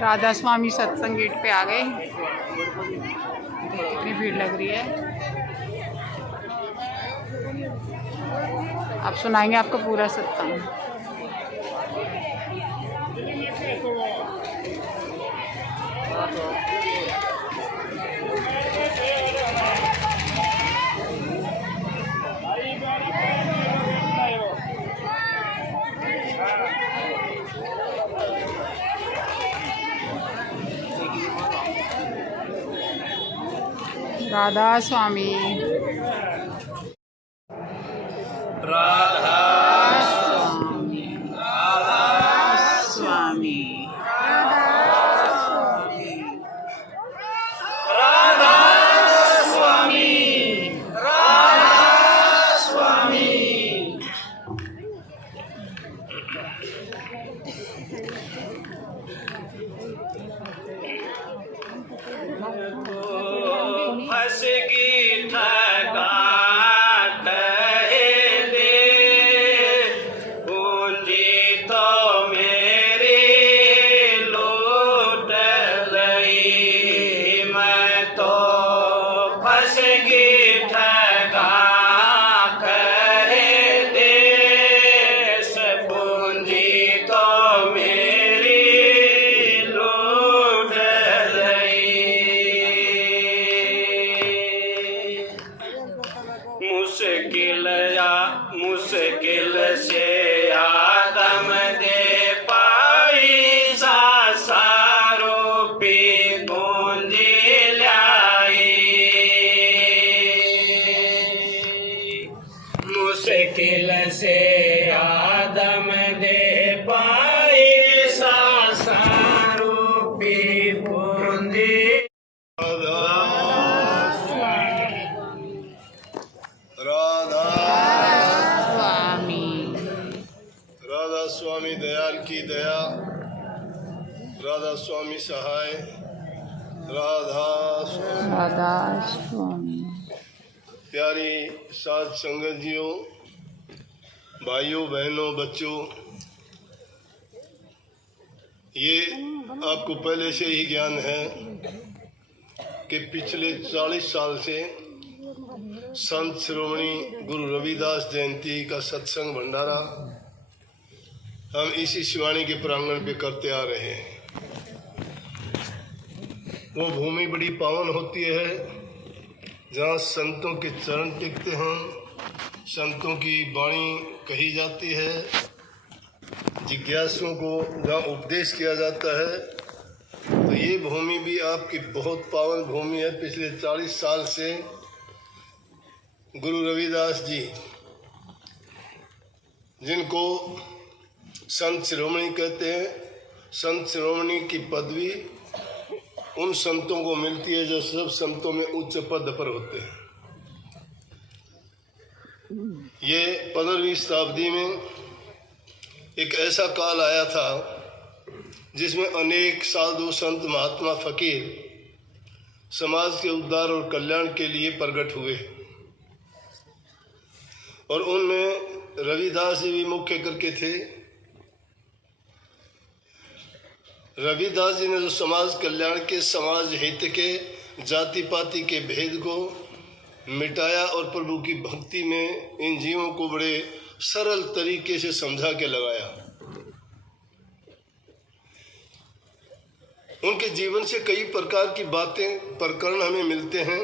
राधा स्वामी सत्संग गेट पे आ गए। कितनी भीड़ लग रही है। आप सुनाएंगे आपको पूरा सत्संग। राधा स्वामी राधा स्वामी स्वामी राधा स्वामी राधा स्वामी फंस गई ठगा मुश्किल से आदम दे पाई सासारो पी पूंजी लाई। मुश्किल से आदम दे पाई सासारो पी पूंजी। स्वामी दयाल की दया, राधा स्वामी सहाय, राधा स्वामी। प्यारी साध संगतियों, भाइयों बहनों बच्चों, ये आपको पहले से ही ज्ञान है कि पिछले 40 साल से संत श्रोमणी गुरु रविदास जयंती का सत्संग भंडारा हम इसी शिवानी के प्रांगण पे करते आ रहे हैं। वो भूमि बड़ी पावन होती है जहाँ संतों के चरण टिकते हैं, संतों की वाणी कही जाती है, जिज्ञासुओं को जहाँ उपदेश किया जाता है। तो ये भूमि भी आपकी बहुत पावन भूमि है। पिछले 40 साल से गुरु रविदास जी, जिनको संत शिरोमणि कहते हैं, संत शिरोमणि की पदवी उन संतों को मिलती है जो सब संतों में उच्च पद पर होते हैं। ये 15वीं शताब्दी में एक ऐसा काल आया था जिसमें अनेक साधु संत महात्मा फकीर समाज के उद्धार और कल्याण के लिए प्रकट हुए और उनमें रविदास जी भी मुख्य करके थे। रविदास जी ने जो समाज कल्याण के, समाज हित के, जाति पाति के भेद को मिटाया और प्रभु की भक्ति में इन जीवों को बड़े सरल तरीके से समझा के लगाया। उनके जीवन से कई प्रकार की बातें, प्रकरण हमें मिलते हैं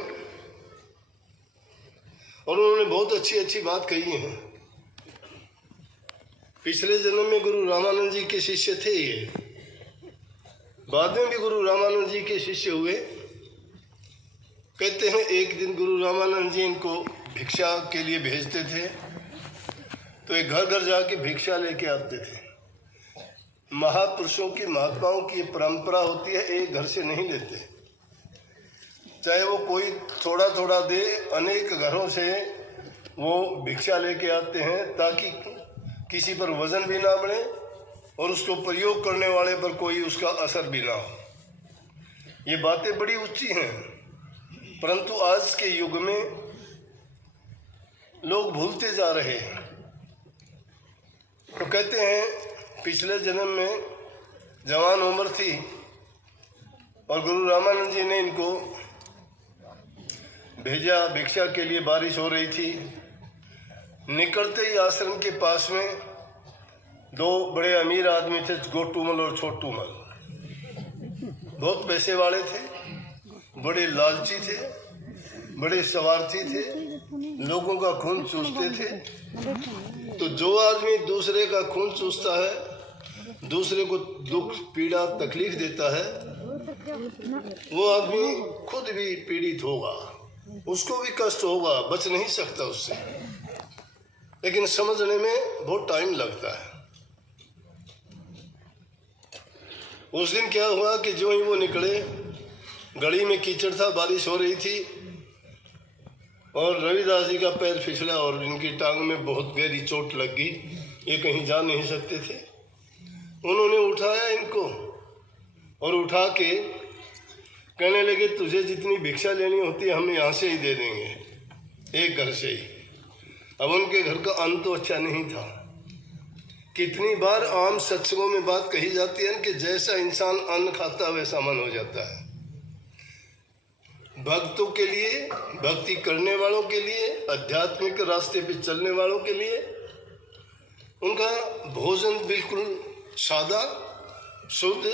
और उन्होंने बहुत अच्छी अच्छी बात कही है। पिछले जन्म में गुरु रामानंद जी के शिष्य थे ये, बाद में भी गुरु रामानंद जी के शिष्य हुए। कहते हैं एक दिन गुरु रामानंद जी इनको भिक्षा के लिए भेजते थे, तो एक घर घर जाके भिक्षा लेके आते थे। महापुरुषों की, महात्माओं की परंपरा होती है, एक घर से नहीं लेते, चाहे वो कोई थोड़ा थोड़ा दे, अनेक घरों से वो भिक्षा लेके आते हैं ताकि किसी पर वजन भी ना बढ़े और उसको प्रयोग करने वाले पर कोई उसका असर भी ना हो। ये बातें बड़ी ऊंची हैं, परंतु आज के युग में लोग भूलते जा रहे हैं। तो कहते हैं पिछले जन्म में जवान उम्र थी और गुरु रामानंद जी ने इनको भेजा भिक्षा के लिए। बारिश हो रही थी। निकलते ही आश्रम के पास में दो बड़े अमीर आदमी थे, गोटूमल और छोटूमल। बहुत पैसे वाले थे, बड़े लालची थे, बड़े स्वार्थी थे, लोगों का खून चूसते थे। तो जो आदमी दूसरे का खून चूसता है, दूसरे को दुख पीड़ा तकलीफ देता है, वो आदमी खुद भी पीड़ित होगा, उसको भी कष्ट होगा, बच नहीं सकता उससे। लेकिन समझने में बहुत टाइम लगता है। उस दिन क्या हुआ कि जो ही वो निकले, गली में कीचड़ था, बारिश हो रही थी और रविदास जी का पैर फिसला और इनकी टांग में बहुत गहरी चोट लग गई। ये कहीं जा नहीं सकते थे। उन्होंने उठाया इनको और उठा के कहने लगे, तुझे जितनी भिक्षा लेनी होती है हम यहाँ से ही दे देंगे, एक घर से ही। अब उनके घर का अन्न तो अच्छा नहीं था। कितनी बार आम सत्संगों में बात कही जाती है कि जैसा इंसान अन्न खाता वैसा मन हो जाता है। भक्तों के लिए, भक्ति करने वालों के लिए, आध्यात्मिक रास्ते पे चलने वालों के लिए उनका भोजन बिल्कुल सादा, शुद्ध,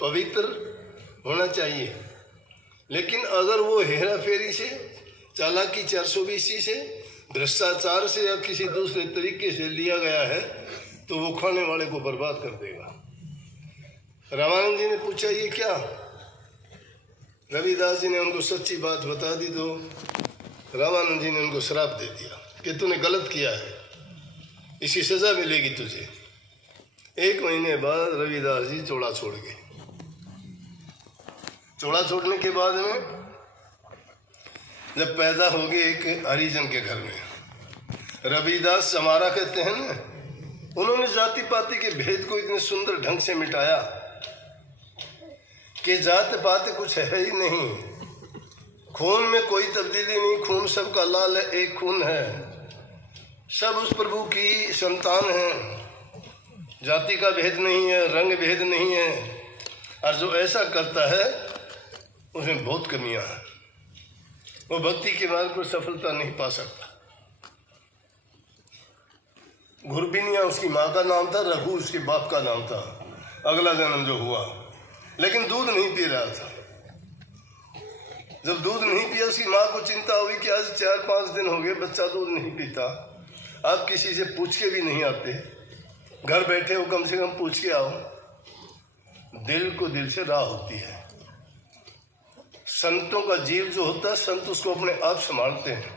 पवित्र होना चाहिए। लेकिन अगर वो हेरा फेरी से, चालाकी, 420 से, भ्रष्टाचार से या किसी दूसरे तरीके से लिया गया है तो वो खाने वाले को बर्बाद कर देगा। रामानंद जी ने पूछा, ये क्या? रविदास जी ने उनको सच्ची बात बता दी तो रामानंद जी ने उनको श्राप दे दिया कि तूने गलत किया है, इसकी सजा मिलेगी तुझे। 1 महीने बाद रविदास जी चोला छोड़ गए। चोला छोड़ने के बाद में जब पैदा हो गए एक हरिजन के घर में, रविदास समारा कहते हैं ना, उन्होंने जाति पाति के भेद को इतने सुंदर ढंग से मिटाया कि जात पात कुछ है ही नहीं, खून में कोई तब्दीली नहीं, खून सबका लाल है, एक खून है, सब उस प्रभु की संतान है, जाति का भेद नहीं है, रंग भेद नहीं है। और जो ऐसा करता है उसमें बहुत कमियां हैं, वो भक्ति के मार्ग पर सफलता नहीं पा सकता। गुरबिनिया उसकी माँ का नाम था, रघु उसके बाप का नाम था, अगला जन्म जो हुआ। लेकिन दूध नहीं पी रहा था। जब दूध नहीं पिया, उसकी माँ को चिंता हुई कि आज 4-5 दिन हो गए बच्चा दूध नहीं पीता। आप किसी से पूछ के भी नहीं आते, घर बैठे हो, कम से कम पूछ के आओ। दिल को दिल से राह होती है। संतों का जीव जो होता है, संत उसको अपने आप संभालते हैं।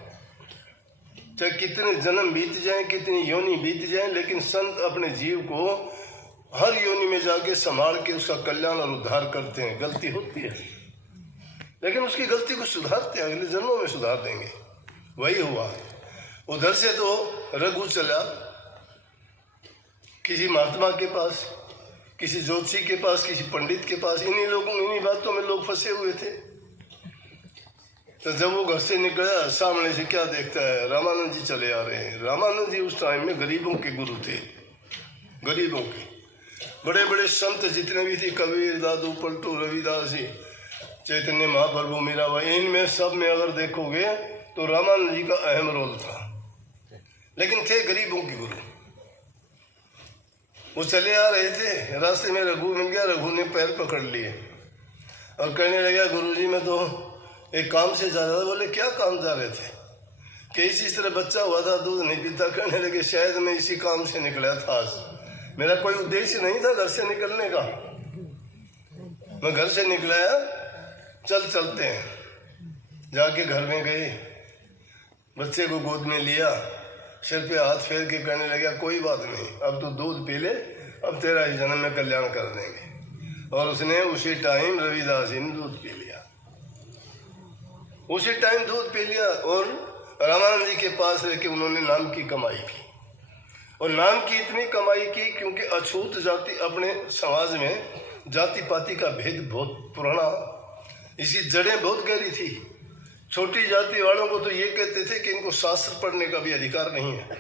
चाहे कितने जन्म बीत जाएं, कितनी योनि बीत जाएं, लेकिन संत अपने जीव को हर योनि में जाके संभाल के उसका कल्याण और उद्धार करते हैं। गलती होती है लेकिन उसकी गलती को सुधारते हैं, अगले जन्मों में सुधार देंगे। वही हुआ। उधर से तो रघु चला किसी महात्मा के पास, किसी ज्योतिषी के पास, किसी पंडित के पास। इन्हीं बातों में लोग फंसे हुए थे। तो जब वो घर से निकला, सामने से क्या देखता है, रामानंद जी चले आ रहे हैं। रामानंद जी उस टाइम में गरीबों के गुरु थे, गरीबों के। बड़े बड़े संत जितने भी थे, कबीर, दादू, पलटू, रविदास जी, चैतन्य महाप्रभु, मीराबाई, इनमें सब में अगर देखोगे तो रामानंद जी का अहम रोल था। लेकिन थे गरीबों के गुरु। वो चले आ रहे थे, रास्ते में रघु मिल गया। रघु ने पैर पकड़ लिए और कहने लगा, गुरुजी मैं तो एक काम से जा रहा था। बोले क्या काम जा रहे थे? कि इसी तरह बच्चा हुआ था, दूध नहीं पीता। कहने लगे शायद मैं इसी काम से निकला था आज, मेरा कोई उद्देश्य नहीं था घर से निकलने का, मैं घर से निकलाया, चलते हैं। जाके घर में गए, बच्चे को गोद में लिया, सिर पे हाथ फेर के कहने लगा कोई बात नहीं, अब तो दूध पी ले, अब तेरा ही जन्म में कल्याण कर देंगे। और उसने उसी टाइम रविदास जी ने दूध पी लिया, उसी टाइम दूध पी लिया। और रामानंद जी के पास रह के उन्होंने नाम की कमाई की। और नाम की इतनी कमाई की क्योंकि अछूत जाति, अपने समाज में जाति पाति का भेद बहुत पुराना, इसी जड़ें बहुत गहरी थी। छोटी जाति वालों को तो ये कहते थे कि इनको शास्त्र पढ़ने का भी अधिकार नहीं है,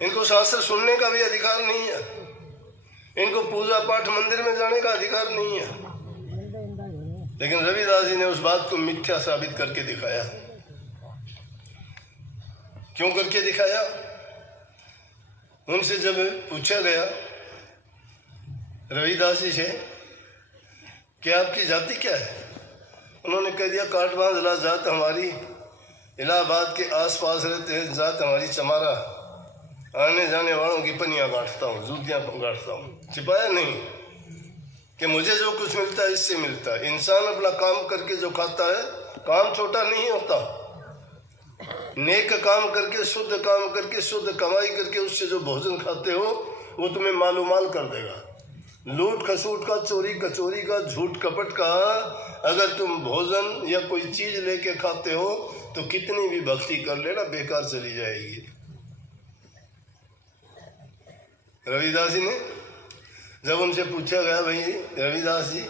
इनको शास्त्र सुनने का भी अधिकार नहीं है। इनको पूजा पाठ मंदिर में जाने का अधिकार नहीं है। लेकिन रविदास जी ने उस बात को मिथ्या साबित करके दिखाया। क्यों करके दिखाया? उनसे जब पूछा गया रविदास जी से कि आपकी जाति क्या है, उन्होंने कह दिया काठबांधला जात हमारी, इलाहाबाद के आसपास रहते हैं जात हमारी चमारा, आने जाने वालों की पनियां गांठता हूँ, जूतियाँ गांठता हूँ। छिपाया नहीं कि मुझे जो कुछ मिलता है इससे मिलता है। इंसान अपना काम करके जो खाता है, काम छोटा नहीं होता। नेक काम करके, शुद्ध काम करके, शुद्ध कमाई करके उससे जो भोजन खाते हो वो तुम्हें मालूमाल कर देगा। लूट खसूट का, चोरी कचोरी का, झूठ कपट का अगर तुम भोजन या कोई चीज लेके खाते हो तो कितनी भी भक्ति कर लेना बेकार चली जाएगी। रविदास जी ने जब उनसे पूछा गया, भाई रविदास जी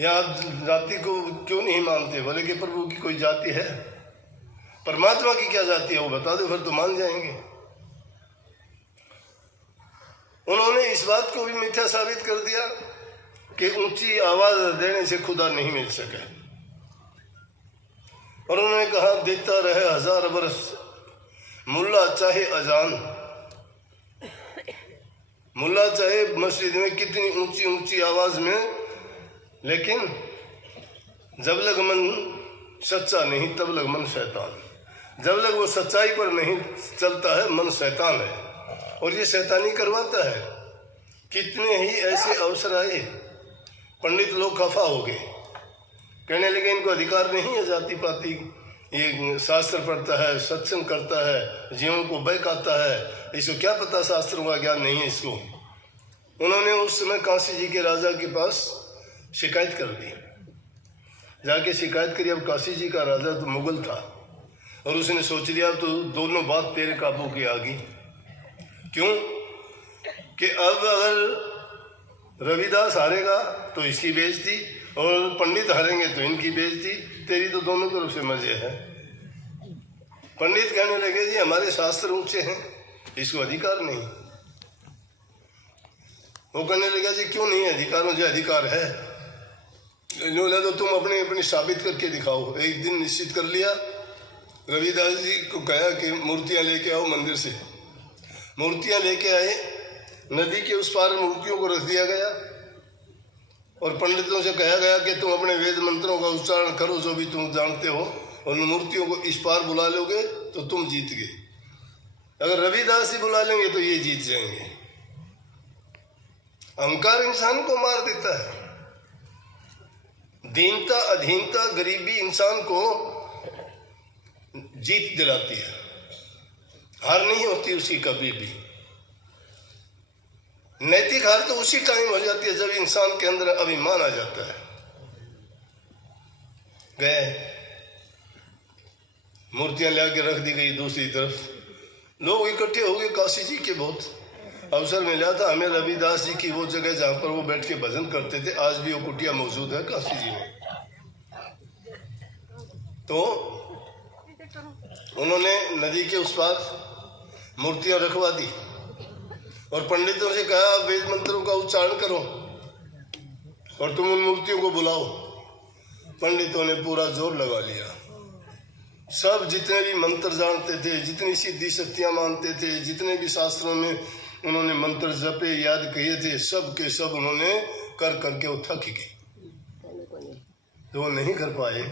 या आप जाति को क्यों नहीं मानते? बोले कि प्रभु की कोई जाति है? परमात्मा की क्या जाति है वो बता दो, फिर तो मान जाएंगे। उन्होंने इस बात को भी मिथ्या साबित कर दिया कि ऊंची आवाज देने से खुदा नहीं मिल सके। और उन्होंने कहा देता रहे 1000 वर्ष मुल्ला चाहे अजान, मुल्ला चाहे मस्जिद में कितनी ऊंची ऊंची आवाज में, लेकिन जब लग मन सच्चा नहीं तब लग मन शैतान। जब लग वो सच्चाई पर नहीं चलता है मन शैतान है, और ये शैतानी करवाता है। कितने ही ऐसे अवसर आए, पंडित लोग खफा हो गए, कहने लगे इनको अधिकार नहीं है जाति पाति, ये शास्त्र पढ़ता है, सत्संग करता है, जीवों को बहकाता है, इसको क्या पता शास्त्रों का ज्ञान नहीं है इसको। उन्होंने उस समय काशी जी के राजा के पास शिकायत कर दी। जाके शिकायत करी। अब काशी जी का राजा तो मुगल था और उसने सोच लिया तो दोनों बात तेरे काबू की आ गई। क्यों कि अब अगर रविदास हारेगा तो इसकी बेइज्जती और पंडित हारेंगे तो इनकी बेइज्जती, तेरी तो दोनों तरफ से मजे है। पंडित कहने लगे जी हमारे शास्त्र ऊंचे हैं, इसको अधिकार नहीं। वो कहने लगा जी क्यों नहीं है अधिकार? मुझे अधिकार है। इन्होंने तो तुम अपनी साबित करके दिखाओ। एक दिन निश्चित कर लिया, रविदास जी को कहा कि मूर्तियां लेके आओ मंदिर से। मूर्तियां लेके आए, नदी के उस पार मूर्तियों को रख दिया गया और पंडितों से कहा गया कि तुम अपने वेद मंत्रों का उच्चारण करो जो भी तुम जानते हो, और मूर्तियों को इस पार बुला लोगे तो तुम जीत गए। अगर रविदास जी बुला लेंगे तो ये जीत जाएंगे। अहंकार इंसान को मार देता है। दीनता, अधीनता, गरीबी इंसान को जीत दिलाती है। हार नहीं होती उसकी कभी भी। नैतिक हार तो उसी टाइम हो जाती है जब इंसान के अंदर अभिमान आ जाता है। गए, मूर्तियां लाके रख दी गई दूसरी तरफ, लोग इकट्ठे हो गए। काशी जी के बहुत अवसर मिला था हमें रविदास जी की वो जगह जहां पर वो बैठ के भजन करते थे, आज भी वो कुटिया मौजूद है काशी जी में। तो उन्होंने नदी के उस पार मूर्तियां रखवा दी और पंडितों से कहा आप वेद मंत्रों का उच्चारण करो और तुम उन मूर्तियों को बुलाओ। पंडितों ने पूरा जोर लगा लिया। सब जितने भी मंत्र जानते थे, जितनी सिद्धि शक्तियां मानते थे, जितने भी शास्त्रों में उन्होंने मंत्र जपे याद किए थे, सब के सब उन्होंने कर करके वो थक गए। तो वो नहीं कर पाए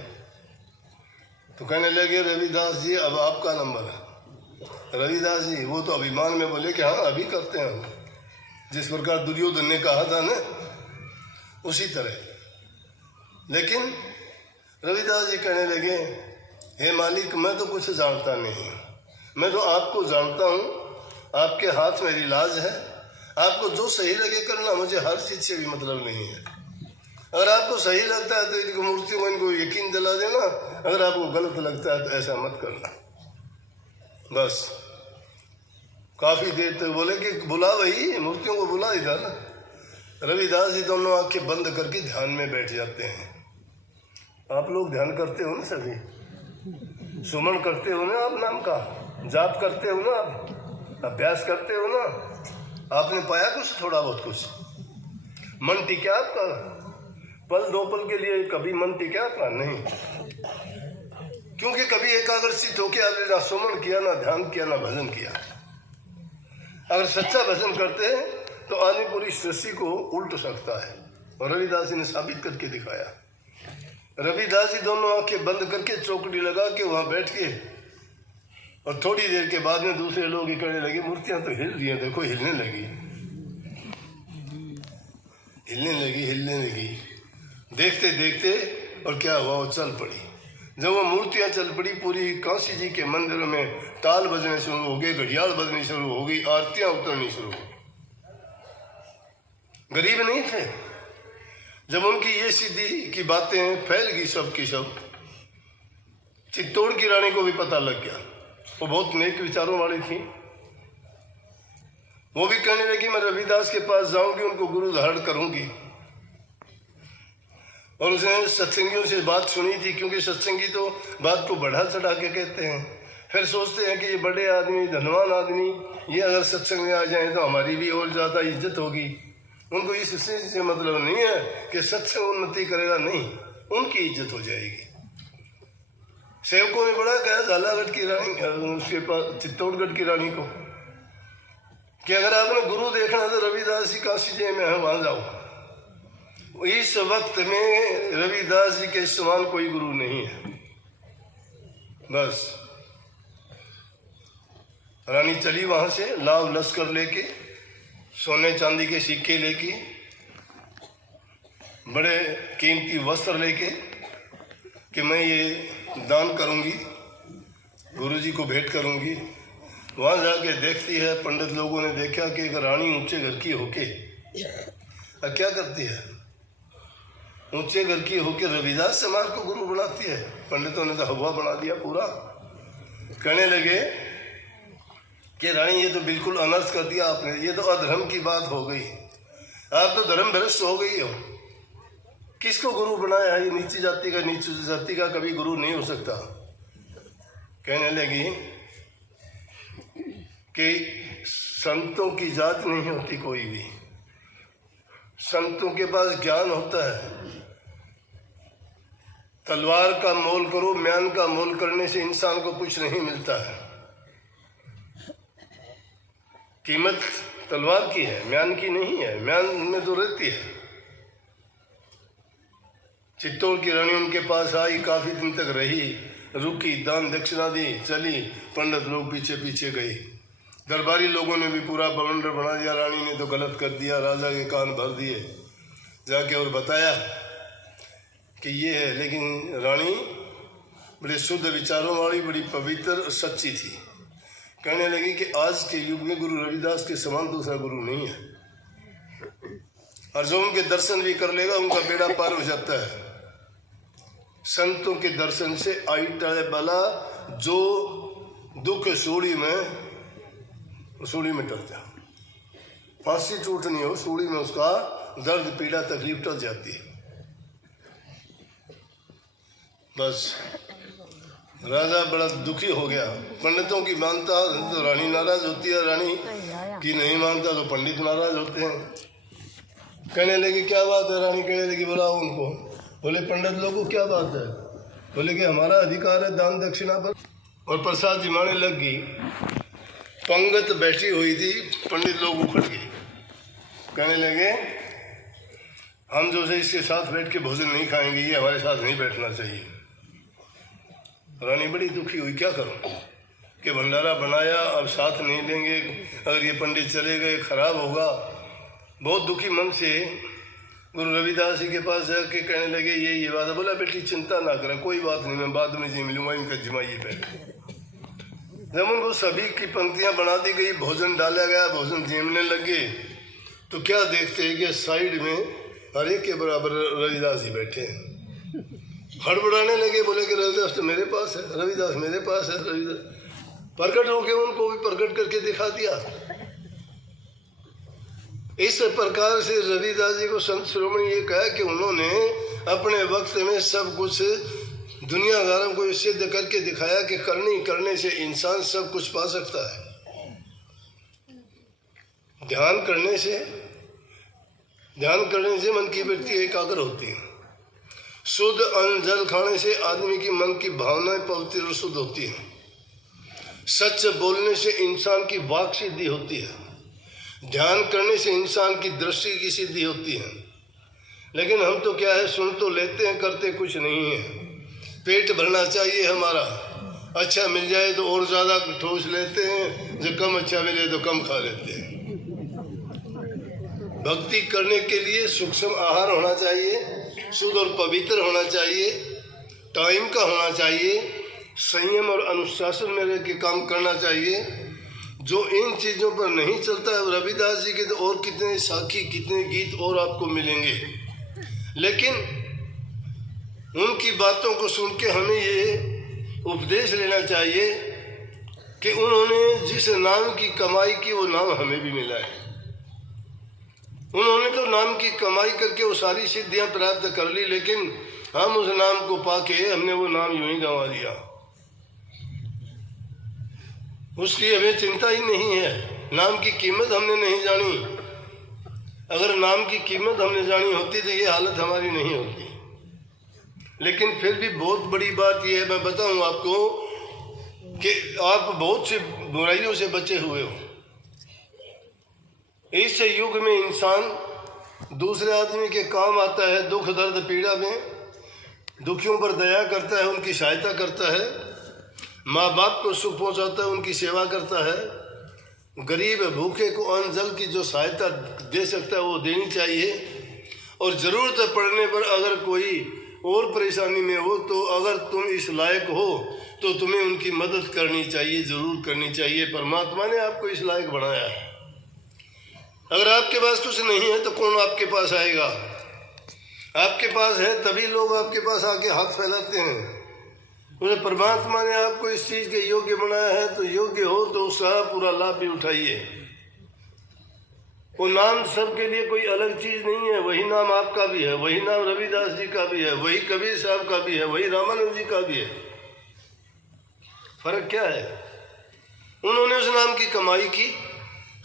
तो कहने लगे रविदास जी अब आपका नंबर है। रविदास जी वो तो अभिमान में बोले कि हाँ अभी करते हैं हम, जिस प्रकार दुर्योधन ने कहा था ना उसी तरह। लेकिन रविदास जी कहने लगे हे मालिक मैं तो कुछ जानता नहीं, मैं तो आपको जानता हूँ, आपके हाथ मेरी लाज है, आपको जो सही लगे करना, मुझे हर चीज से भी मतलब नहीं है। अगर आपको सही लगता है तो इनको मूर्तियों को इनको यकीन दिला देना, अगर आपको गलत लगता है तो ऐसा मत करना। बस काफी देर तक बोले कि बुला वही मूर्तियों को बुला इधर। रविदास जी दोनों आंखें बंद करके ध्यान में बैठ जाते हैं। आप लोग ध्यान करते हो ना, सभी सुमन करते हो ना, आप नाम का जाप करते हो ना, आप अभ्यास करते हो ना, आपने पाया कुछ, थोड़ा बहुत कुछ? मन टिका आपका? पल दो पल के लिए कभी मन टिका आपका? नहीं, क्योंकि कभी एकाग्रचित होकर आपने ना सुमन किया, ना ध्यान किया, ना भजन किया। अगर सच्चा भजन करते हैं तो आदमी पूरी सृष्टि को उल्ट सकता है, और रविदास जी ने साबित करके दिखाया। रविदास जी दोनों आंखें बंद करके चौकड़ी लगा के वहां बैठ के, और थोड़ी देर के बाद में दूसरे लोग इकट्ठे लगे, मूर्तियां तो हिल रही हैं, देखो हिलने लगी, हिलने लगी, हिलने लगी। देखते देखते और क्या हुआ, वो चल पड़ी। जब वो मूर्तियां चल पड़ी, पूरी काशी जी के मंदिरों में ताल बजने शुरू हो गए, घड़ियाल बजनी शुरू हो गई, आरतियां उतरनी शुरू हो गई। गरीब नहीं थे। जब उनकी ये सिद्धि की बातें फैल गई सब की सब, चित्तौड़ की रानी को भी पता लग गया। वो बहुत नेक विचारों वाली थी। वो भी कहने लगी मैं रविदास के पास जाऊंगी, उनको गुरु धारण करूंगी। और उसने सत्संगियों से बात सुनी थी, क्योंकि सत्संगी तो बात को बढ़ा चढ़ा के कहते हैं। फिर सोचते हैं कि ये बड़े आदमी, धनवान आदमी, ये अगर सत्संग में आ जाए तो हमारी भी और ज्यादा इज्जत होगी। उनको इस से मतलब नहीं है कि सत्संग उन्नति करेगा, नहीं, उनकी इज्जत हो जाएगी। सेवकों ने बड़ा कहा झालागढ़ की रानी, उसके पास चित्तौड़गढ़ की रानी को, कि अगर आपने गुरु देखना तो रविदास जी काशी जी में है, वहां जाओ। इस वक्त में रविदास जी के समान कोई गुरु नहीं है। बस रानी चली वहां से, लाव लश्कर लेके, सोने चांदी के सिक्के लेके, बड़े कीमती वस्त्र लेके, कि मैं ये दान करूंगी, गुरुजी को भेंट करूंगी। वहां जाके देखती है, पंडित लोगों ने देखा कि एक रानी ऊंचे घर की होके क्या करती है, ऊंचे घर की होके रविदास समाज को गुरु बनाती है। पंडितों ने तो हवा बना दिया पूरा। कहने लगे कि रानी ये तो बिल्कुल अनर्थ कर दिया आपने, ये तो अधर्म की बात हो गई, आप तो धर्म भ्रष्ट हो गई हो। किसको गुरु बनाया है? ये नीची जाति का, नीची जाति का कभी गुरु नहीं हो सकता। कहने लगी कि संतों की जात नहीं होती कोई भी, संतों के पास ज्ञान होता है। तलवार का मोल करो, म्यान का मोल करने से इंसान को कुछ नहीं मिलता है। कीमत तलवार की है, म्यान की नहीं है, म्यान में तो रहती है। चित्तौड़ की रानी उनके पास आई, काफी दिन तक रही, रुकी, दान दक्षिणा दी, चली। पंडित लोग पीछे पीछे गए। दरबारी लोगों ने भी पूरा बवंडर बना दिया, रानी ने तो गलत कर दिया, राजा के कान भर दिए। जाके और बताया कि ये है, लेकिन रानी बड़े शुद्ध विचारों वाली, बड़ी पवित्र, सच्ची थी। कहने लगी कि आज के युग में गुरु रविदास के समान दूसरा गुरु नहीं है, और जो उनके दर्शन भी कर लेगा उनका बेड़ा पार हो जाता है। संतों के दर्शन से आई टले बला, जो दुख सूढ़ी में टल जा। फांसी टूटनी हो सूढ़ी में, उसका दर्द, पीड़ा, तकलीफ टल जाती है। बस राजा बड़ा दुखी हो गया। पंडितों की मानता तो रानी नाराज होती है, रानी की नहीं मानता तो पंडित नाराज होते हैं। कहने लगे क्या बात है? रानी कहने लगी बुलाओ उनको। बोले पंडित लोगों क्या बात है? बोले कि हमारा अधिकार है दान दक्षिणा पर। और प्रसाद जिमाने लग गई। पंगत बैठी हुई थी, पंडित लोग उखड़ गए। कहने लगे हम जो है इसके साथ बैठ के भोजन नहीं खाएंगे, ये हमारे साथ नहीं बैठना चाहिए। रानी बड़ी दुखी हुई, क्या करूं कि भंडारा बनाया अब साथ नहीं लेंगे, अगर ये पंडित चले गए खराब होगा। बहुत दुखी मन से गुरु रविदास जी के पास जाके कहने लगे ये बात है। बोला बेटी चिंता ना करें, कोई बात नहीं, मैं बाद में जी मिलूंगा, इनका जिमाइए पहले। जब उनको सभी की पंक्तियां बना दी गई, भोजन डाला गया, भोजन जीमने लगे, तो क्या देखते हैं कि साइड में हर एक के बराबर रविदास जी बैठे हैं। हड़बड़ाने लगे, बोले कि रविदास तो मेरे पास है, रविदास मेरे पास है, रविदास। प्रकट होके उनको भी प्रकट करके दिखा दिया। इस प्रकार से रविदास जी को संत शिरोमणि ये कहा कि उन्होंने अपने वक्त में सब कुछ दुनियादारों को सिद्ध करके दिखाया कि करने से इंसान सब कुछ पा सकता है। ध्यान करने से मन की वृत्ति एकाग्र होती है। शुद्ध अन्न जल खाने से आदमी की मन की भावनाएं पवित्र और शुद्ध होती है। सच बोलने से इंसान की वाक सिद्धि होती है। ध्यान करने से इंसान की दृष्टि की सिद्धि होती है। लेकिन हम तो क्या है, सुन तो लेते हैं, करते कुछ नहीं है। पेट भरना चाहिए हमारा, अच्छा मिल जाए तो और ज़्यादा ठोस लेते हैं, जो कम अच्छा मिले तो कम खा लेते हैं। भक्ति करने के लिए सूक्ष्म आहार होना चाहिए, शुद्ध और पवित्र होना चाहिए, टाइम का होना चाहिए, संयम और अनुशासन में रह के काम करना चाहिए। जो इन चीज़ों पर नहीं चलता है, रविदास जी के तो और कितने साखी, कितने गीत और आपको मिलेंगे। लेकिन उनकी बातों को सुन के हमें ये उपदेश लेना चाहिए कि उन्होंने जिस नाम की कमाई की वो नाम हमें भी मिला है। उन्होंने तो नाम की कमाई करके वो सारी सिद्धियां प्राप्त कर ली, लेकिन हम उस नाम को पाके हमने वो नाम यूं ही गंवा दिया। उसकी हमें चिंता ही नहीं है। नाम की कीमत हमने नहीं जानी। अगर नाम की कीमत हमने जानी होती तो ये हालत हमारी नहीं होती। लेकिन फिर भी बहुत बड़ी बात यह है, मैं बताऊं आपको, कि आप बहुत सी बुराइयों से बचे हुए हो। इस युग में इंसान दूसरे आदमी के काम आता है, दुख दर्द पीड़ा में दुखियों पर दया करता है, उनकी सहायता करता है, माँ बाप को सुख पहुँचाता है, उनकी सेवा करता है, गरीब भूखे को अन्न जल की जो सहायता दे सकता है वो देनी चाहिए। और ज़रूरत पड़ने पर अगर कोई और परेशानी में हो तो अगर तुम इस लायक हो तो तुम्हें उनकी मदद करनी चाहिए, ज़रूर करनी चाहिए। परमात्मा ने आपको इस लायक बनाया है। अगर आपके पास कुछ नहीं है तो कौन आपके पास आएगा? आपके पास है तभी लोग आपके पास आके हाथ फैलाते हैं। उन्हें परमात्मा ने आपको इस चीज़ के योग्य बनाया है, तो योग्य हो तो उसका पूरा लाभ भी उठाइए। वो नाम सबके लिए कोई अलग चीज़ नहीं है। वही नाम आपका भी है, वही नाम रविदास जी का भी है, वही कबीर साहब का भी है, वही रामानंद जी का भी है। फर्क क्या है? उन्होंने उस नाम की कमाई की,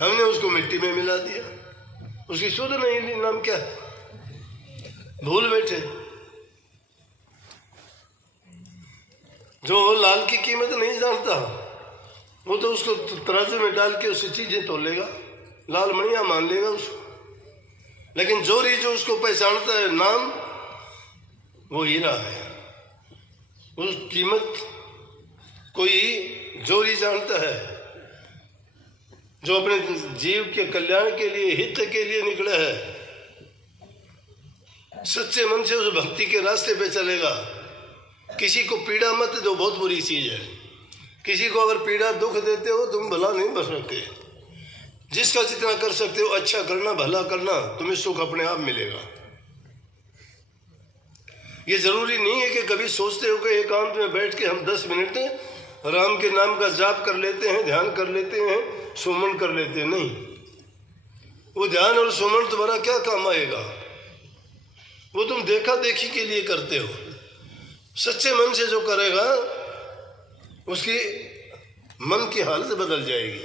हमने उसको मिट्टी में मिला दिया, उसकी सुध नहीं ली। नाम क्या है? भूल बैठे। जो लाल की कीमत नहीं जानता वो तो उसको तराजू में डाल के उससे चीजें तोलेगा, लाल मणिया मान लेगा उसको। लेकिन जोरी जो उसको पहचानता है नाम, वो हीरा है। उस कीमत कोई जोरी जानता है जो अपने जीव के कल्याण के लिए, हित के लिए निकला है। सच्चे मन से उस भक्ति के रास्ते पे चलेगा। किसी को पीड़ा मत दो, बहुत बुरी चीज है। किसी को अगर पीड़ा दुख देते हो तुम भला नहीं बन सकते। जिसका जितना कर सकते हो अच्छा करना, भला करना, तुम्हें सुख अपने आप मिलेगा। ये जरूरी नहीं है कि कभी सोचते हो कि एकांत में बैठ के हम 10 मिनट राम के नाम का जाप कर लेते हैं, ध्यान कर लेते हैं, सुमन कर लेते हैं। नहीं, वो ध्यान और सुमन तुम्हारा क्या काम आएगा? वो तुम देखा देखी के लिए करते हो। सच्चे मन से जो करेगा उसकी मन की हालत बदल जाएगी।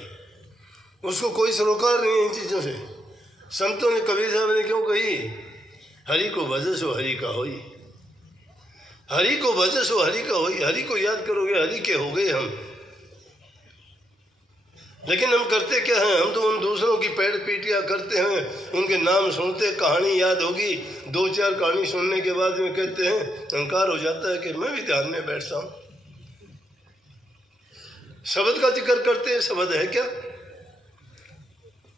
उसको कोई सरोकार नहीं है इन चीज़ों से। संतों ने, कबीर साहब ने क्यों कही, हरि को भज सो हरि का होई। हरि को भज सो हरि का होई। हरि को याद करोगे हरि के हो गए हम। लेकिन हम करते क्या हैं? हम तो उन दूसरों की पैर पीटियाँ करते हैं, उनके नाम सुनते, कहानी याद होगी, 2-4 कहानी सुनने के बाद में कहते हैं, अहंकार हो जाता है कि मैं भी ध्यान में बैठता हूँ। शब्द का जिक्र करते हैं, शब्द है क्या?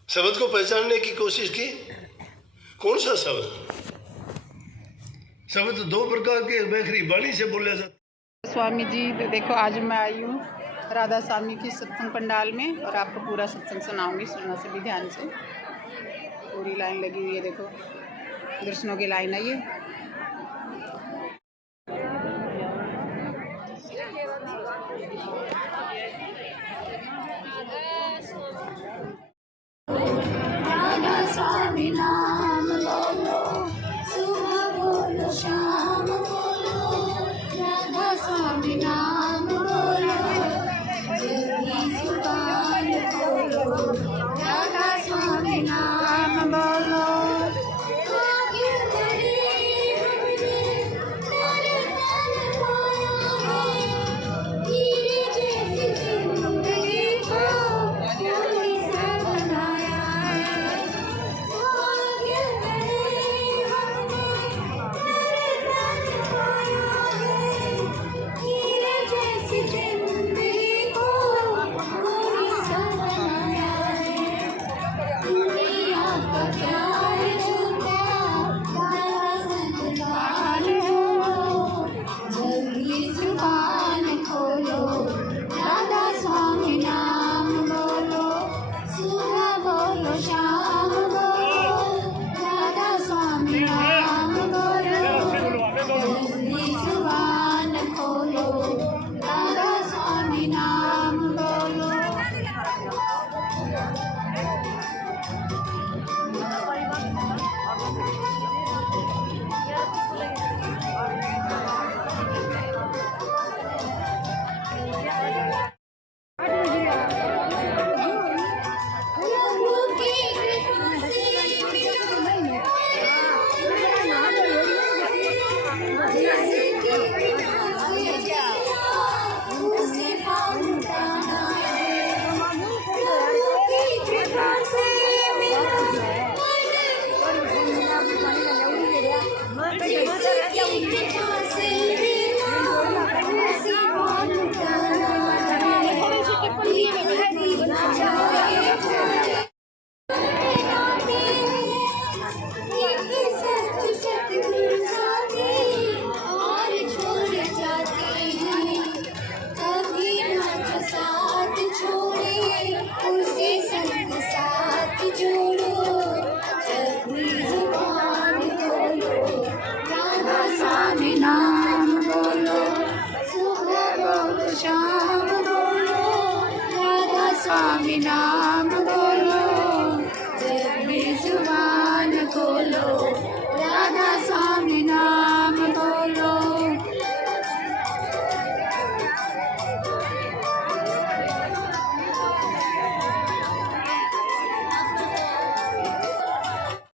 शब्द को पहचानने की कोशिश की, कौन सा शब्द? शब्द 2 प्रकार के बेखरी बाणी से बोला जाता। स्वामी जी देखो, आज मैं आई हूँ राधा स्वामी की सत्संग पंडाल में और आपको पूरा सत्संग सुनाऊंगी। सुनना सभी ध्यान से। पूरी लाइन लगी हुई है, देखो दर्शनों की लाइन है ये। राधा स्वामी नाम बोलो, सुबह बोलो, शाम बोलो। राधा स्वामी नाम बोलो, जब भी जुबान बोलो। राधा स्वामी श्याम बोलो, राधा स्वामी नाम